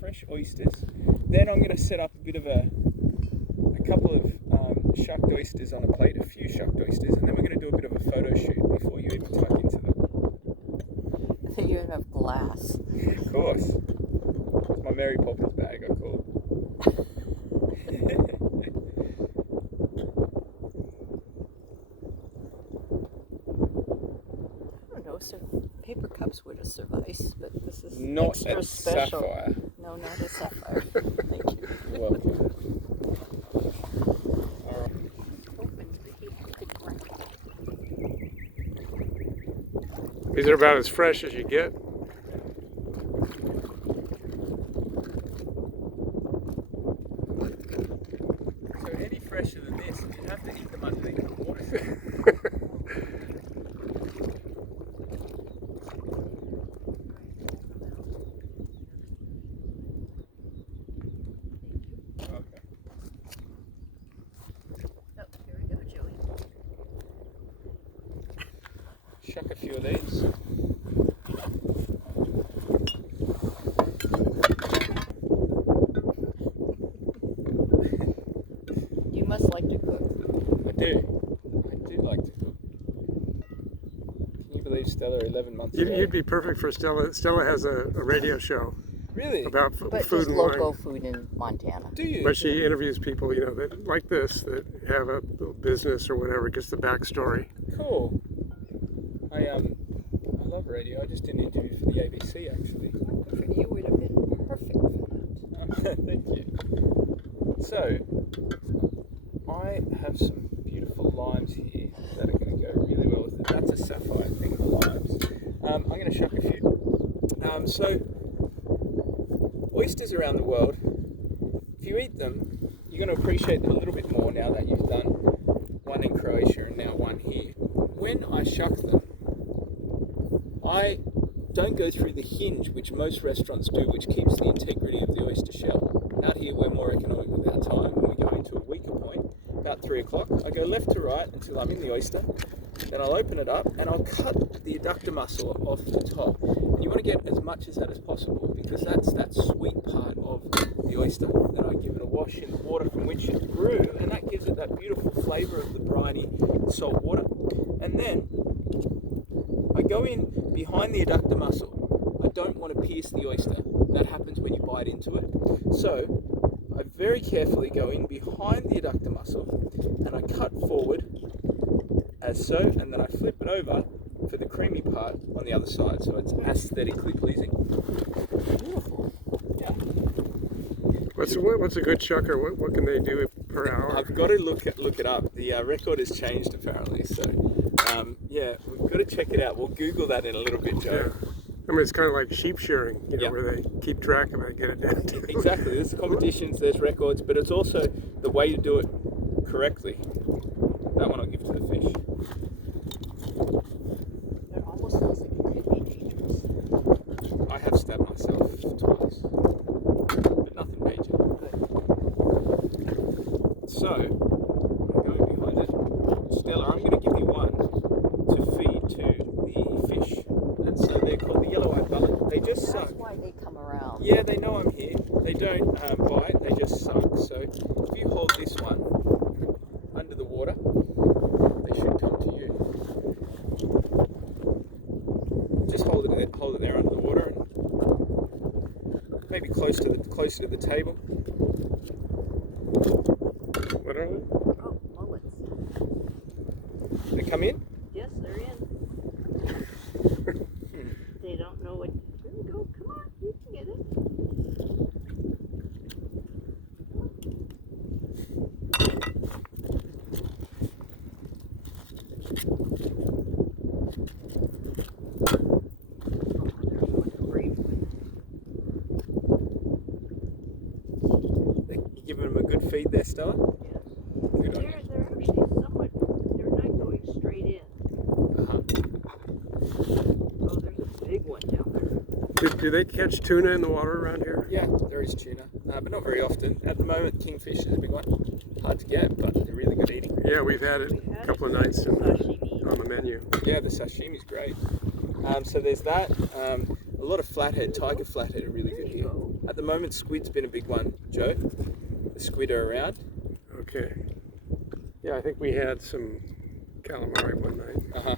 fresh oysters. Then I'm going to set up a bit of a couple of shucked oysters on a plate, a few shucked oysters, and then we're going to do a bit of a photo shoot before you even tuck into them. I think you even have glass. Of course. It's my Mary Poppins bag, I call it. I don't know, so paper cups would have sufficed, but this is Not extra a special. sapphire. No, not a sapphire. Thank you. You're welcome. These are about as fresh as you get. So any fresher than this, you'd have to eat them underneath the water. Okay. Oh, here we go, Joey. Shuck a few of these. You must like to cook. I do like to cook. Can you believe Stella 11 months ago? You'd be perfect for Stella. Stella has a radio show Really? about But food just and local wine. food in Montana. Do you? But she interviews people, you know, that like this, that have a little business or whatever, just the backstory. Cool. I love radio. I just did an interview for the ABC actually. You would have been perfect for that. Thank you. So, I have some beautiful limes here that are going to go really well with it. That's a sapphire thing, the limes. I'm going to shuck a few. So, oysters around the world, if you eat them, you're going to appreciate them a little bit more now that you've done one in Croatia and now one here. When I shuck them, I don't go through the hinge, which most restaurants do, which keeps the integrity of the oyster shell. Out here, we're more economic with our time. We go into a weaker point, about 3 o'clock. I go left to right until I'm in the oyster. Then I'll open it up and I'll cut the adductor muscle off the top. And you want to get as much as that as possible because that's that sweet part of the oyster. Then I give it a wash in the water from which it grew, and that gives it that beautiful flavour of the briny salt water. And then I go in behind the adductor muscle. I don't want to pierce the oyster. That happens when you bite into it. So I very carefully go in behind the adductor muscle and I cut forward as so, and then I flip it over for the creamy part on the other side, so it's aesthetically pleasing. Beautiful. Yeah. What's a good shucker? What can they do per hour? I've got to look it up. The record has changed apparently, so yeah, we've got to check it out. We'll Google that in a little bit, Joe. Yeah. I mean, it's kind of like sheep shearing, you know, Yeah. where they keep track of it and get it down to. Exactly. There's competitions, there's records, but it's also the way to do it correctly. That one I'll give to the fish. It almost sounds like it could be dangerous. I have stabbed myself twice, but nothing major. So, I'm going behind it. Stella, I'm going to give you one to feed to the fish. And so they're called the yellow-eyed mullet. They just suck. That's why they come around. Yeah, they know I'm here. They don't bite, they just suck. So if you hold this one under the water, they should come to you. Just hold it there under the water, and maybe closer to the table. What are they? Oh, mullets. They come in. Yes, they're in. They don't know what. There we go. Come on, you can get it. You giving them a good feed there, Stella? Yes. Good on you. They're actually somewhat. They're not going straight in. Uh-huh. Oh, there's a big one down there. Do they catch tuna in the water around here? Yeah, there is tuna, but not very often. At the moment, kingfish is a big one. Hard to get, but they're really good eating. Yeah, we've had it a couple of nights on the menu. Yeah, the sashimi's great. So there's that. A lot of flathead, tiger flathead are really good here. At the moment, squid's been a big one, Joe. The squid are around. Okay. Yeah, I think we had some calamari one night. Uh-huh.